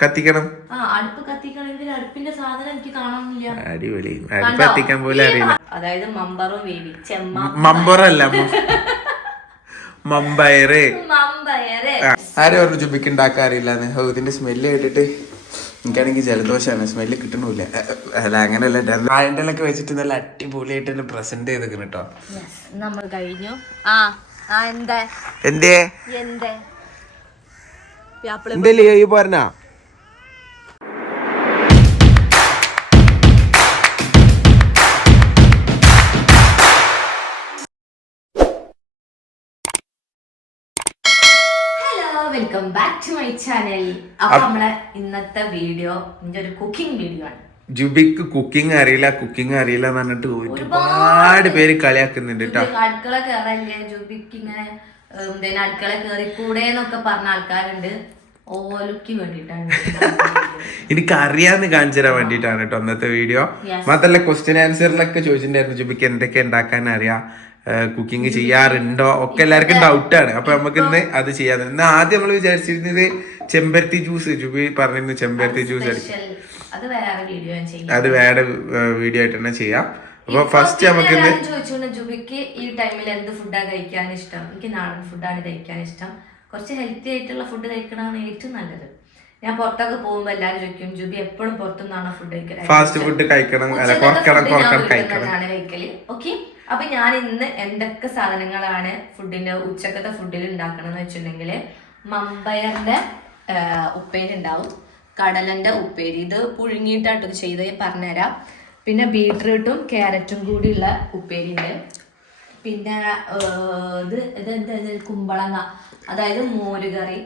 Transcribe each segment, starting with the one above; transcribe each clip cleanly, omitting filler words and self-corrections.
കത്തിക്കണം. അടിപൊളി. അടുപ്പ് കത്തിക്കാൻ പോലും അറിയില്ല. അതായത് മമ്പറല്ല മമ്പയറ്. ആരും പറഞ്ഞു ജുബിക്ക് ഉണ്ടാക്കാൻ അറിയില്ലാന്ന്. ഇതിന്റെ സ്മെല്ല് കേട്ടിട്ട് എനിക്കാണെങ്കിൽ ജലദോഷമാണ്. സ്മെല്ല് കിട്ടണില്ല. അല്ല അങ്ങനെയല്ല, ആയണ്ടലൊക്കെ വെച്ചിട്ട് നല്ല അടിപൊളിയായിട്ട് തന്നെ പ്രസന്റ് ചെയ്തേക്കുന്നു കേട്ടോ. നമ്മൾ കഴിഞ്ഞു. എന്തേ ഈ പറഞ്ഞാ welcome back to my channel. അപ്പൊ നമ്മളെ ഇന്നത്തെ വീഡിയോ ഒരു കുക്കിംഗ് വീഡിയോ ആണ്. ജുബിക്ക് കുക്കിംഗ് അറിയില്ല എന്ന് പറഞ്ഞിട്ട് ഒരുപാട് പേര് കളിയാക്കുന്നുണ്ട് കേട്ടോ. അടുക്കള കയറല്ലേ ജുബിക്ക്, ഇങ്ങനെ അടുക്കള കയറിക്കൂടെ എന്നൊക്കെ പറഞ്ഞ ആൾക്കാരുണ്ട്. ഓലുക്ക് വേണ്ടിട്ടാണ്, എനിക്ക് അറിയാന്ന് കാണിച്ചു തരാൻ വേണ്ടിട്ടാണ് കേട്ടോ ഇന്നത്തെ വീഡിയോ. മാത്രല്ല ക്വസ്റ്റ്യൻ ആൻസറിലൊക്കെ ചോദിച്ചിട്ടുണ്ടായിരുന്നു ജുബിക്ക് എന്തൊക്കെ ഉണ്ടാക്കാൻ അറിയാം, കുക്കിംഗ് ചെയ്യാറുണ്ടോ ഒക്കെ എല്ലാവർക്കും ഡൗട്ടാണ്. അപ്പൊ നമുക്ക് ഇന്ന് അത് ചെയ്യാതെ. ഇന്ന് ആദ്യം നമ്മൾ വിചാരിച്ചിരുന്നത് ചെമ്പരത്തി ജ്യൂസ്, ജുബി പറഞ്ഞിരുന്നു ചെമ്പരത്തി ജ്യൂസ് അടിക്കും. അത് വേറെ വീഡിയോ ആയിട്ട് തന്നെ ചെയ്യാം. അപ്പൊ ഫസ്റ്റ് നമുക്ക് ജുബിക്ക് ഈ ടൈമിൽ എന്ത് ഫുഡാണ് കഴിക്കാൻ ഇഷ്ടം? എനിക്ക് നാടൻ ഫുഡാണ് കഴിക്കാൻ ഇഷ്ടം. കുറച്ച് ഹെൽത്തി ആയിട്ടുള്ള ഫുഡ് കഴിക്കണതാണ് ഏറ്റവും നല്ലത്. ഞാൻ പുറത്തൊക്കെ പോകുമ്പോ എല്ലാരും ചോദിക്കും ജുബി എപ്പോഴും പുറത്തുനിന്നാണോ ഫുഡ് കഴിക്കല്? ഫാസ്റ്റ് ഫുഡ് കഴിക്കണം, കഴിക്കല്. ഓക്കെ, അപ്പൊ ഞാൻ ഇന്ന് എന്തൊക്കെ സാധനങ്ങളാണ് ഉച്ചക്കത്തെ ഫുഡിൽ ഉണ്ടാക്കണം എന്ന് വെച്ചിട്ടുണ്ടെങ്കിൽ, മമ്പയറിന്റെ ഉപ്പേരി ഉണ്ടാവും, കടലന്റെ ഉപ്പേരി, ഇത് പുഴുങ്ങിയിട്ടാണ് ചെയ്ത് പറഞ്ഞുതരാം. പിന്നെ ബീട്രൂട്ടും ക്യാരറ്റും കൂടിയുള്ള ഉപ്പേരി ഉണ്ട്. പിന്നെ ഇത് കുമ്പളങ്ങ, അതായത് മോരുകറി,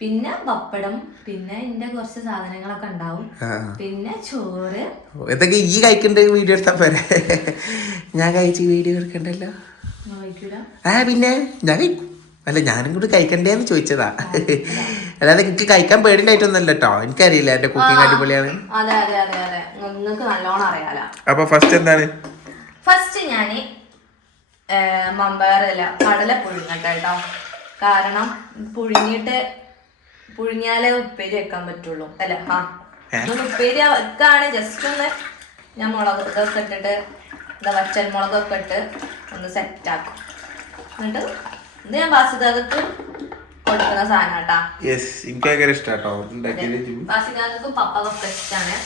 പിന്നെ പപ്പടം, പിന്നെ ഇതിന്റെ കുറച്ച് സാധനങ്ങളൊക്കെ ഉണ്ടാവും. പിന്നെ ചോറ്. ഇതൊക്കെ ഈ കഴിക്കണ്ട വീഡിയോ എടുത്താ പോരെ? ഞാൻ കഴിച്ച് വീഡിയോ എടുക്കണ്ടല്ലോ. പിന്നെ ഞാൻ കഴിക്കും. അല്ല, ഞാനും കൂടി കഴിക്കണ്ടേന്ന് ചോദിച്ചതാ. അല്ലാതെ എനിക്ക് കഴിക്കാൻ പേടിണ്ടായിട്ടൊന്നല്ല കേട്ടോ. എനിക്കറിയില്ല, എന്റെ കുക്കിംഗ് അടിപൊളിയാണ്. അപ്പൊ ഫസ്റ്റ് എന്താണ്? ഫസ്റ്റ് ഞാന് മമ്പയറല്ല കടല പുഴുങ്ങട്ടെ കേട്ടോ. കാരണം പുഴുങ്ങിയാലേ ഉപ്പേരി വെക്കാൻ പറ്റുള്ളൂ. അല്ല, ഉപ്പേരി വെക്കാണ്. ജസ്റ്റ് ഒന്ന് ഞാൻ മുളക് ഇതൊക്കെ ഇട്ടിട്ട് വറ്റൽ മുളകൊക്കെ ഇട്ട് ഒന്ന് സെറ്റ് ആക്കും. എന്നിട്ട് ഇത് ഞാൻ ബാസിദാക്ക് കൊടുക്കുന്ന സാധനം കേട്ടാ. ബാസിദാക്കും പപ്പകൊക്കെ ഇഷ്ടമാണ്.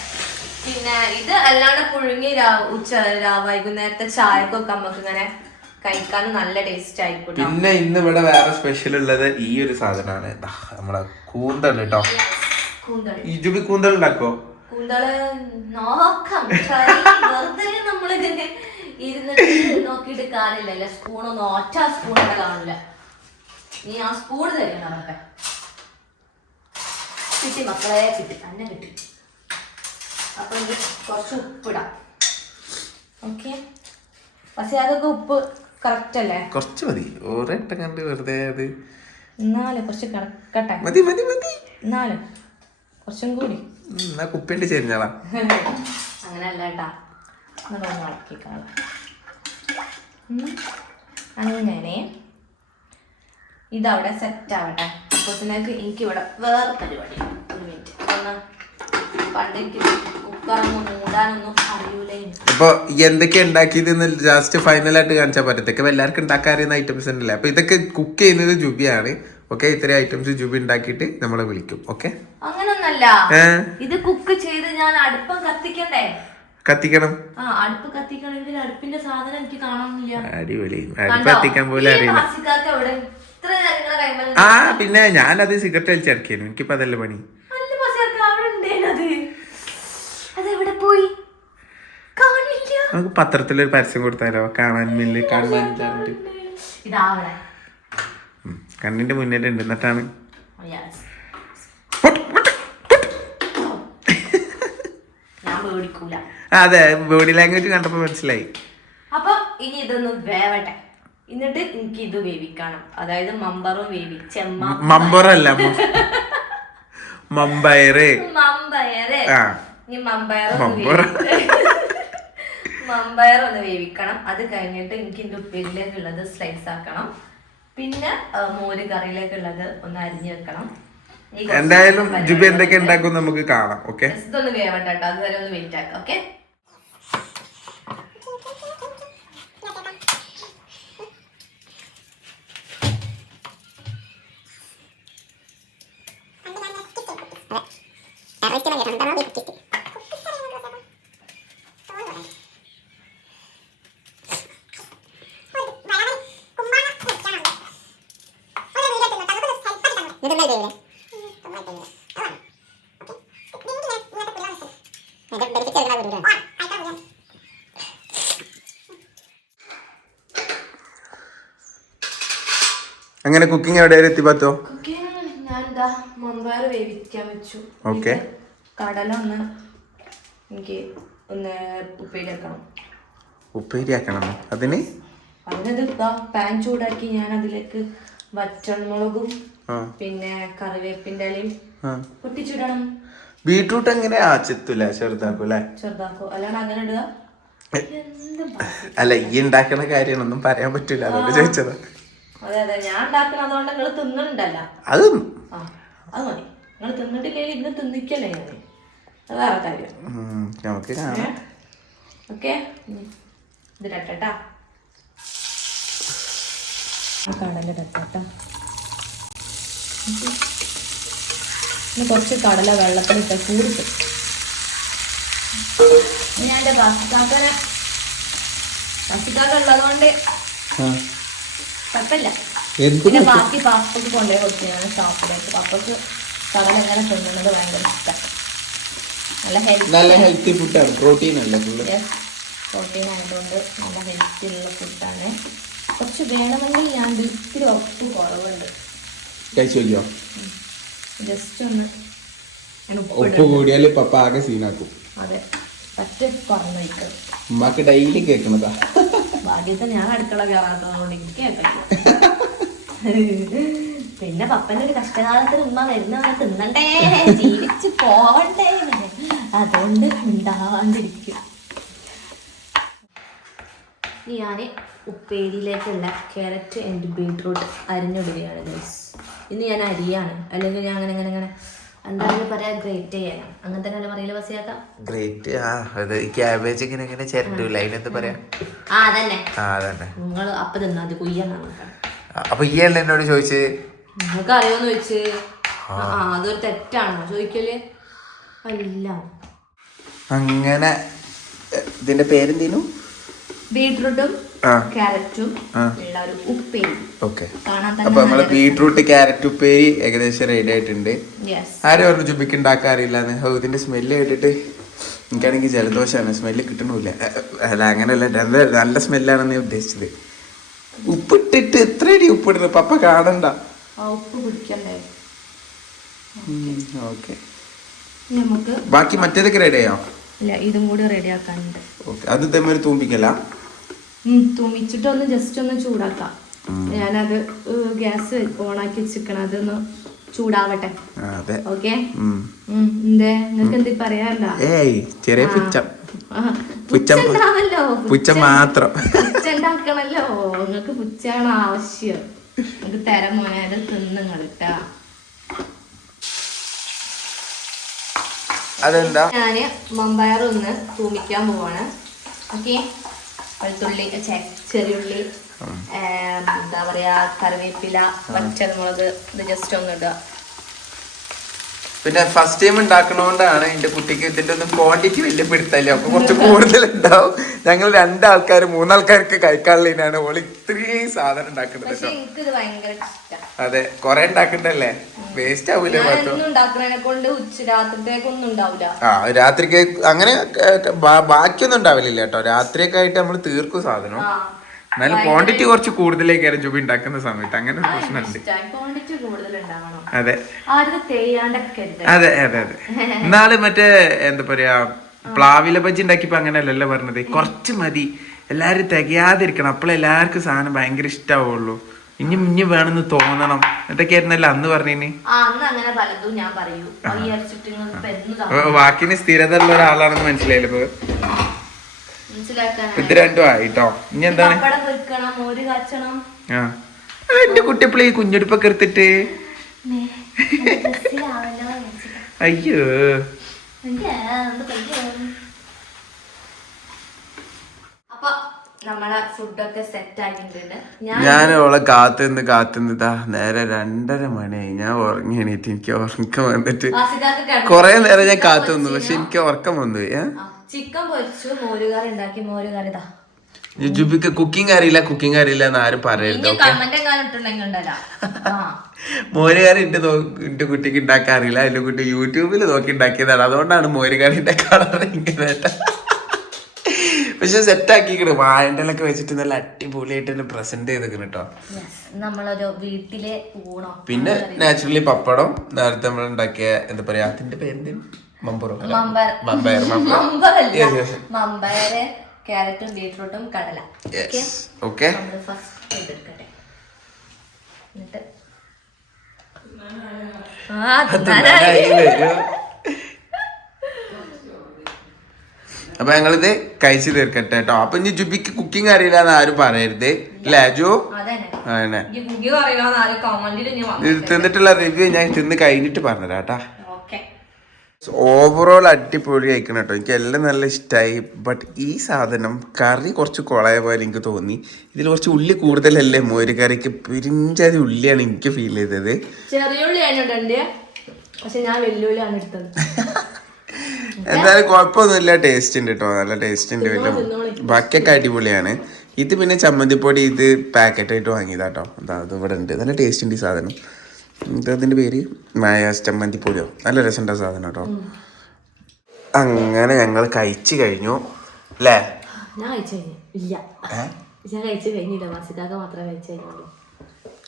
പിന്നെ ഇത് അല്ലാണ്ട് പുഴുങ്ങി വൈകുന്നേരത്തെ ചായക്കൊക്കെ നമുക്ക് ഇങ്ങനെ കഴിക്കാനും നല്ല ടേസ്റ്റ് ആയിരിക്കും. പിന്നെ ഇന്ന് ഇവിടെ വേറെ സ്പെഷ്യൽ ഉള്ളത് ഈ ഒരു സാധനമാണ്, നമ്മളെ കൂന്തൽ കേട്ടോ. ജുബി കൂന്തൽ ഉണ്ടാക്കോ? കൂന്തള് നോക്കാം. വെറുതെ നമ്മളിതിന്റെ ഇരുന്നിട്ട് നോക്കിയിട്ട് കാര്യമില്ലല്ലോ. സ്പൂണൊന്നും ഒറ്റ സ്പൂണൊക്കെ കാണില്ല. നീ ആ സ്പൂൺ തരുന്ന മക്കളെ. കിട്ടി മക്കളെ, കിട്ടി, തന്നെ കിട്ടി. അപ്പൊ ഇത് കുറച്ച് ഉപ്പിടാം. ഓക്കെ, പക്ഷെ അതൊക്കെ ഉപ്പ് കറക്റ്റ് അല്ലേ? കുറച്ച് മതി, ഒരേട്ടം കണ്ട് വെറുതെ അത്. എന്നാലും കുറച്ച് കിടക്കട്ടെ. മതി മതി മതി, എന്നാലും കുറച്ചും കൂടി കുപ്പിണ്ട് ചേരുന്നാളാ. അങ്ങനെയല്ല കേട്ടാ, ഇളക്കിക്കാളാം. അങ്ങനെ ഇതവിടെ സെറ്റ് ആവട്ടെ. അപ്പോഴത്തേക്ക് എനിക്കിവിടെ വേറെ പരിപാടി. ഒരു മിനിറ്റ്, പണ്ടെനിക്ക് കുക്കറൊന്നും മൂടാനൊന്നും അറിയൂലേ. അപ്പൊ എന്തൊക്കെ ഉണ്ടാക്കിയതെന്ന് ജസ്റ്റ് ഫൈനലായിട്ട് കാണിച്ചാൽ പറ്റത്തൊക്കെ എല്ലാവർക്കും ഉണ്ടാക്കാൻ അറിയുന്ന ഐറ്റംസ് ഉണ്ടല്ലേ. അപ്പൊ ഇതൊക്കെ കുക്ക് ചെയ്യുന്നത് ജുബിയാണ്. ഓക്കെ, ഇത്രയും ഐറ്റംസ് ജുബി ഉണ്ടാക്കിയിട്ട് നമ്മളെ വിളിക്കും. ഓക്കെ, അങ്ങനൊന്നല്ല, ഇത് കുക്ക് ചെയ്ത് ഞാൻ അടുപ്പം കത്തിക്കണ്ടേ? കത്തിക്കണം. അടുപ്പ് കത്തിക്കണമെങ്കിൽ അടുപ്പിന്റെ സാധനം എനിക്ക് കാണാനില്ല. അടിപൊളി, അടുപ്പ് കത്തിക്കാൻ പോലും അറിയില്ല. പിന്നെ ഞാനത് സിഗരറ്റ് വലിച്ചിറക്കിയാണ്. എനിക്കിപ്പോ അതല്ല പണി. നമുക്ക് പത്രത്തിലൊരു പരസ്യം കൊടുത്താലോ? കാണാൻ കണ്ണിന്റെ മുന്നിൽ ഉണ്ട്. എന്നിട്ടാണ് അതെ, ബോഡി ലാംഗ്വേജ് കണ്ടപ്പോ മനസ്സിലായി. അപ്പൊ ഇനി ഇതൊന്ന് വേവട്ടെ, എന്നിട്ട് എനിക്ക് ഇത് വേവിക്കണം. അതായത് മമ്പറും മമ്പറല്ല മമ്പയറ്. മമ്പയർ ഒന്ന് വേവിക്കണം. അത് കഴിഞ്ഞിട്ട് എനിക്ക് ഇതിന്റെ ഉപ്പേരിയിലേക്കുള്ളത് സ്ലൈസ് ആക്കണം. പിന്നെ മോര് കറിയിലേക്കുള്ളത് ഒന്ന് അരിഞ്ഞു വെക്കണം. എന്തായാലും ജുബി എന്തൊക്കെ ഉണ്ടാക്കും നമുക്ക് കാണാം. ഓക്കെ, ഇതൊന്ന് വേവട്ടെ കേട്ടോ, അതുവരെ ഒന്ന് വെയിറ്റ് ആക്കാം. ഓക്കെ, അങ്ങനെ കുക്കിംഗ് എവിടെ എത്തി പറ്റോ? ഞാൻ എന്താ മമ്പയർ വേവിക്കാൻ വെച്ചു. ഓക്കെ, കടല എനിക്ക് ഒന്ന് ഉപ്പേരിയാക്കണം. ഉപ്പേരിയാക്കണം അതിന് പാൻ ചൂടാക്കി ഞാൻ അതിലേക്ക് വറ്റൽമുളകും പിന്നെ കറിവേപ്പിന്റെ ഇലയും പൊട്ടിച്ചിടണം. ബീട്രൂട്ട് എങ്ങനെ ചെത്തൂല ചെറുതാക്കൂല? ചെറുതാക്കോ, അല്ലാണ്ട് അങ്ങനെ ഇടുക. അല്ല, ഈ ഉണ്ടാക്കണ കാര്യമൊന്നും പറയാൻ പറ്റൂല, അതുകൊണ്ട് ചോദിച്ചതാ. അതെ അതെ, ഞാൻ ഉണ്ടാക്കണം, അതുകൊണ്ട് നിങ്ങൾ തിന്നുന്നുണ്ടല്ലോ. അത് അത് മതി. നിങ്ങൾ തിന്നിട്ടില്ലെങ്കിൽ ഇന്ന് തിന്നിക്കല്ലേ ഞാൻ, അത് വേറെ കാര്യം. നമുക്ക് കാണാം. ഓക്കെ, ഇത് ഇടട്ടാ, കടല ഇടട്ടാ. കുറച്ച് കടല വെള്ളത്തിലിട്ട് കൂടിട്ട് ഞാൻ എൻ്റെ പസിക്കാക്ക ഉള്ളതുകൊണ്ട് കുഴപ്പമില്ല. പിന്നെ ബാക്കി പപ്പക്ക് കൊണ്ടുപോയി കൊടുത്തു ഞാൻ ഷോപ്പിലേക്ക്. പപ്പക്ക് കടല എങ്ങനെ തിന്നുന്നത് ഭയങ്കര ഇഷ്ടമാണ്. നല്ല ഹെൽത്തി ഫുഡാണ്, പ്രോട്ടീൻ അല്ലേ? പ്രോട്ടീൻ ആയതുകൊണ്ട് നല്ല ഹെൽത്തി ഉള്ള ഫുഡാണ്. കുറച്ച് വേണമെങ്കിൽ ഞാൻ ഇത്തിരി ഉപ്പ് കുറവുണ്ട്, കഴിച്ചോ? ജസ്റ്റ് ഒന്ന് ഉപ്പ് കൂടിയാൽ പപ്പ ആകെ സീനാക്കും. അതെ, പറ്റ കുറഞ്ഞു വയ്ക്കണം. ഉമ്മാക്ക് ഡെയിലി കേൾക്കണതാ. ഭാഗ്യത്തെ ഞാൻ അടുക്കള കയറാത്തതുകൊണ്ട് എനിക്ക് കേൾക്കണം. പിന്നെ പപ്പന്റെ ഒരു കഷ്ടകാലത്തിന് ഉമ്മ വരുന്ന തിന്നണ്ടേ, ജീവിച്ച് പോവണ്ടേ, അതുകൊണ്ട് ഉണ്ടാവാണ്ടിരിക്കും. ഞാൻ ഉപ്പേരിയിലേക്കുള്ള ക്യാരറ്റ് ആൻഡ് ബീട്രൂട്ട് അരിഞ്ഞിടുകയാണ് ഗൈസ്. ഇന്ന് ഞാൻ അരിയാണ്, അല്ലെങ്കിൽ ഞാൻ അങ്ങനെ അങ്ങനെ അങ്ങനെ എന്തായാലും പറയാ ഗ്രേറ്റ് ചെയ്യാനാണ്. അങ്ങനെ തന്നെ പറയില്ല ബസ്സിയാക്കാം. ഗ്രേറ്റ് ക്യാബേജ് ഇങ്ങനെ ഇങ്ങനെ ചേരണ്ടൂല, അതിനെന്ത് പറയാ? അതന്നെ നിങ്ങൾ അപ്പൊ തിന്നാ അത് കുയ്യെന്നാണ്. അപ്പൊ ഈ അല്ല എന്നോട് ചോദിച്ച് നിങ്ങൾക്ക് അറിയോന്ന് ചോദിച്ച്. അതൊരു തെറ്റാണോ ചോദിക്കല്? അല്ല. അങ്ങനെ ഇതിന്റെ പേരെന്തീനു? ബീട്രൂട്ടും ക്യാരറ്റും ഉള്ള ഒരു ഉപ്പേരി. ഓക്കെ, അപ്പൊ നമ്മള് ബീട്രൂട്ട് ക്യാരറ്റ് ഉപ്പേരി ഏകദേശം റെഡി ആയിട്ടുണ്ട്. ആരും പറഞ്ഞു ചുബിക്ക് ഉണ്ടാക്കാൻ അറിയില്ലാന്ന്. ഇതിന്റെ സ്മെല്ല് കേട്ടിട്ട് എനിക്കാണെങ്കിൽ ജലദോഷമാണ്, സ്മെല്ല് കിട്ടണില്ല. അല്ല അങ്ങനെയല്ല, നല്ല സ്മെല്ലാണെന്ന് ഞാൻ ഉദ്ദേശിച്ചത്. ഉപ്പിട്ടിട്ട് എത്രയടി ഉപ്പിടുന്നത് പപ്പ കാണണ്ട. ഉപ്പ് പിടിക്കണ്ടേ? ഓക്കെ, ബാക്കി മറ്റേതൊക്കെ റെഡി ആയോ? ഇല്ല, ഇതും കൂടി റെഡി ആക്കാനുണ്ട്. ഓക്കെ, അത് തമ്മിൽ തൂമ്പിക്കല? തൂമിച്ചിട്ട് ഒന്ന് ജസ്റ്റ് ഒന്ന് ചൂടാക്കാം. ഞാനത് ഗ്യാസ് ഓണാക്കി വെച്ചിരിക്കണം, അതൊന്ന് ചൂടാവട്ടെ. ഓക്കെ, എന്തേ നിങ്ങൾക്ക് എന്ത് പറയാല്ല? ചെറിയ പുച്ഛം പുച്ഛണ്ടാവല്ലോ, പുച്ഛം മാത്രം പുച്ഛണ്ടാക്കണല്ലോ. നിങ്ങൾക്ക് പുച്ഛാണ് ആവശ്യം. നിങ്ങൾക്ക് തരം മോനെ, അത് തിന്നുങ്ങളിട്ടാ. അതെന്താ? ഞാന് മമ്പയർ ഒന്ന് തൂമിക്കാൻ പോവാണ്. ഓക്കെ, വെളുത്തുള്ളി, ചെറിയുള്ളി, എന്താ പറയാ, കറിവേപ്പില, പച്ചമുളക്, ഇത് ജസ്റ്റ് ഒന്ന് ഇടുക. പിന്നെ ഫസ്റ്റ് ടൈം ഉണ്ടാക്കണോണ്ടാണ് എന്റെ കുട്ടിക്ക് ഇതിന്റെ ഒന്നും ക്വാണ്ടിറ്റി വലിയ പിടുത്തല്ലേ, അപ്പൊ കുറച്ച് കൂടുതൽ ഉണ്ടാവും. ഞങ്ങൾ 2 ആൾക്കാർ 3 ആൾക്കാർക്ക് കഴിക്കാനുള്ളതിനാണ് ഓള് ഇത്രയും സാധനം ഉണ്ടാക്കുന്നത്. അതെ, കൊറേ ഉണ്ടാക്കണ്ടല്ലേ, വേസ്റ്റ് ആവൂലേ? രാത്രിക്ക് അങ്ങനെ ബാക്കിയൊന്നും ഉണ്ടാവില്ല കേട്ടോ. രാത്രിയൊക്കെ ആയിട്ട് നമ്മൾ തീർക്കും സാധനം. എന്നാലും ക്വാണ്ടിറ്റി കുറച്ച് കൂടുതലേക്കായിരുന്നു ജുബി ഉണ്ടാക്കുന്ന സമയത്ത്. അങ്ങനെ ഒരു പ്രശ്നമുണ്ട്. അതെ അതെ അതെ അതെ. എന്നാല് മറ്റേ എന്താ പറയാ, പ്ലാവില ബജ്ജി ഉണ്ടാക്കിയപ്പോ അങ്ങനെയല്ലല്ലോ പറഞ്ഞത്, കുറച്ച് മതി, എല്ലാരും തികയാതിരിക്കണം, അപ്പോഴെല്ലാവർക്കും സാധനം ഭയങ്കര ഇഷ്ടാവുള്ളൂ. ഇനി വേണമെന്ന് തോന്നണം, എന്തൊക്കെയായിരുന്നല്ലോ അന്ന് പറഞ്ഞിന്. വാക്കിന് സ്ഥിരത ഉള്ള ഒരാളാണെന്ന് മനസ്സിലായല്ലോ. ഇത് രണ്ടും ആയിട്ടോ. ഇനി എന്താണ്? എന്റെ കുട്ടിയപ്പോഴേ ഈ കുഞ്ഞെടുപ്പൊക്കെ എടുത്തിട്ട് അയ്യോ അപ്പൊ നമ്മളെ ഫുഡൊക്കെ സെറ്റ് ആക്കിയിട്ടുണ്ട്. ഞാൻ അവളെ കാത്തുനിന്നിതാ നേരെ 2:30 മണിയായി. ഞാൻ ഉറങ്ങി എണീറ്റ് എനിക്ക് ഉറക്കം വന്നിട്ട് കൊറേ നേരം ഞാൻ കാത്തു നിന്നു. പക്ഷെ എനിക്ക് ഉറക്കം വന്നു. ചിക്കൻ പൊരിച്ചു, മോരുകറി ഉണ്ടാക്കി. മോരുകറി ജുബിക്ക് കുക്കിംഗ് അറിയില്ല എന്ന് ആരും പറയരുത്. മോരുകറി എന്റെ കുട്ടിക്ക് ഉണ്ടാക്കാൻ അറിയില്ല. എന്റെ കുട്ടി യൂട്യൂബിൽ നോക്കി ഉണ്ടാക്കിയതാണ്. അതുകൊണ്ടാണ് മോരുകറിന്റെ കളർ ഇങ്ങനെ. പക്ഷെ സെറ്റ് ആക്കിക്കണ്. വാഴണ്ടലൊക്കെ വെച്ചിട്ട് നല്ല അടിപൊളിയായിട്ട് തന്നെ പ്രസന്റ് ചെയ്തേക്കണ് കേട്ടോ. നമ്മളൊരു വീട്ടിലെ ഊണോ. പിന്നെ നാച്ചുറലി പപ്പടം നേരത്തെ നമ്മൾ ഉണ്ടാക്കിയ എന്താ പറയാ അതിന്റെ പേര് മമ്പയറ്, ക്യാരറ്റും ബീട്രൂട്ടും കടല. ഓക്കെ ഫസ്റ്റ് എടുക്കട്ടെ. എന്നിട്ട് അപ്പൊ ഞങ്ങളിത് കഴിച്ചു തീർക്കട്ടെ കേട്ടോ. അപ്പൊ ഇനി ജുബിക്ക് കുക്കിംഗ് അറിയില്ല എന്ന് ആരും പറയരുത് അല്ലേ ജു? അതന്നെ. ഇത് തിന്നിട്ടുള്ള റിവ്യൂ ഞാൻ തിന്ന് കഴിഞ്ഞിട്ട് പറഞ്ഞുതരാം കേട്ടാ. ഓവറോൾ അടിപൊളി കഴിക്കണം കേട്ടോ. എനിക്ക് എല്ലാം നല്ല ഇഷ്ടമായി. ബട്ട് ഈ സാധനം കറി കുറച്ച് കുളയ പോലെ എനിക്ക് തോന്നി. ഇതിൽ കുറച്ച് ഉള്ളി കൂടുതലല്ലേ മോര് കറിക്ക്. പെരിഞ്ചാതി ഉള്ളിയാണ് എനിക്ക് ഫീൽ ചെയ്തത്. ചെറിയ ഉള്ളിയാണ് പക്ഷെ ഞാൻ വെല്ലുവിളിയാണ് എടുത്തത്. എന്തായാലും കുഴപ്പമൊന്നുമില്ല. ടേസ്റ്റ് ഉണ്ട് കേട്ടോ. നല്ല ടേസ്റ്റ് ഉണ്ട്. വലിയ ബാക്കിയൊക്കെ അടിപൊളിയാണ്. ഇത് പിന്നെ ചമ്മന്തിപ്പൊടി ഇത് പാക്കറ്റ് ആയിട്ട് വാങ്ങിയതാട്ടോ. അത് ഇവിടെ ഉണ്ട്. നല്ല ടേസ്റ്റ് ഉണ്ട് ഈ സാധനം. അതിന്റെ പേര് മായാസ് ചമ്മന്തിപ്പൊടിയോ. നല്ല രസമുണ്ട് സാധനം കേട്ടോ. അങ്ങനെ ഞങ്ങൾ കഴിച്ചു കഴിഞ്ഞു അല്ലേ?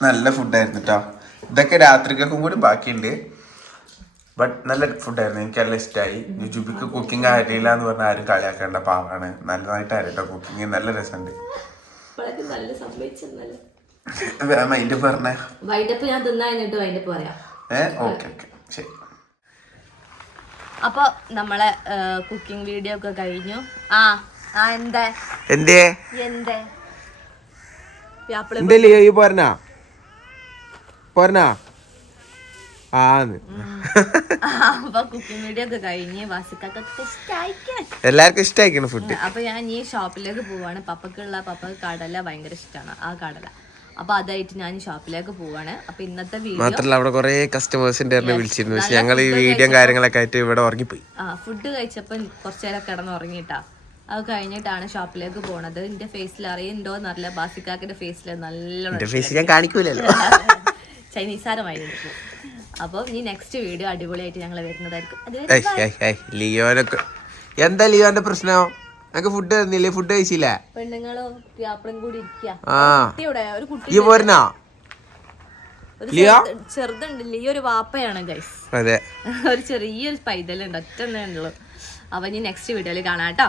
നല്ല ഫുഡായിരുന്നു കേട്ടോ. ഇതൊക്കെ രാത്രിക്കും കൂടി ബാക്കിയുണ്ട്. ബട്ട് നല്ല ഫുഡായിരുന്നു. എനിക്ക് നല്ല ഇഷ്ടമായി. ജുബിക്ക് കുക്കിംഗ് അറിയില്ല എന്ന് പറഞ്ഞാൽ ആരും കളിയാക്കേണ്ട. പാവാണ്. നല്ലതായിട്ട് അറിയട്ടോ കുക്കിംഗ്. നല്ല രസമുണ്ട്. അപ്പൊ നമ്മളെ കുക്കിംഗ് വീഡിയോ ഒക്കെ കഴിഞ്ഞു. കുക്കിംഗ് വീഡിയോ ഒക്കെ കഴിഞ്ഞ് എല്ലാവർക്കും ഇഷ്ടമായിക്കണം ഫുഡ്. അപ്പൊ ഞാൻ ഈ ഷോപ്പിലേക്ക് പോവാണ്. പപ്പക്ക് കടല ഭയങ്കര ഇഷ്ടമാണ്. ആ കടല. അപ്പൊ അതായിട്ട് ഞാൻ ഷോപ്പിലേക്ക് പോവാണ്. അപ്പൊ ഇന്നത്തെ വീഡിയോ മാത്രല്ല അവിടെ കുറെ കസ്റ്റമേഴ്സിന്റെ വിളിച്ചിരുന്നു. പക്ഷെ ഞങ്ങൾ ഈ വീഡിയോ കാര്യങ്ങളൊക്കെ ആയിട്ട് ഇവിടെ ഉറങ്ങിപ്പോയി. ഫുഡ് കഴിച്ചപ്പോ കുറച്ചേരം കിടന്ന് ഉറങ്ങിട്ടാ. അത് കഴിഞ്ഞിട്ടാണ് ഷോപ്പിലേക്ക് പോണത്. എന്റെ ഫേസിൽ അറിയുന്നുണ്ടോ എന്നറിയില്ല. ബാസിക്കാക്കിന്റെ ഫേസിൽ നല്ല കാണിക്കൂലല്ലോ. ചൈനീസാരമായിരുന്നു. അപ്പൊ ഇനി നെക്സ്റ്റ് വീഡിയോ അടിപൊളിയായിട്ട് ഞങ്ങൾ വരുന്നതായിരിക്കും. ലിയോനൊക്കെ എന്താ ലിയോന്റെ പ്രശ്നം? ഞങ്ങക്ക് ഫുഡ് തന്നില്ലേ? ഫുഡ് കഴിച്ചില്ല. പെണ്ണുങ്ങളോ വ്യാപ്പളും കൂടി ഒരു കുട്ടി ചെറുതുണ്ട്. ലിയോ ഒരു വാപ്പയാണ് ഗൈസ്. അതെ. ഒരു ചെറിയൊരു പൈതലുണ്ട്. ഒറ്റ ഉള്ളൂ. അപ്പൊ ഇനി നെക്സ്റ്റ് വീഡിയോയിൽ കാണാം കേട്ടോ.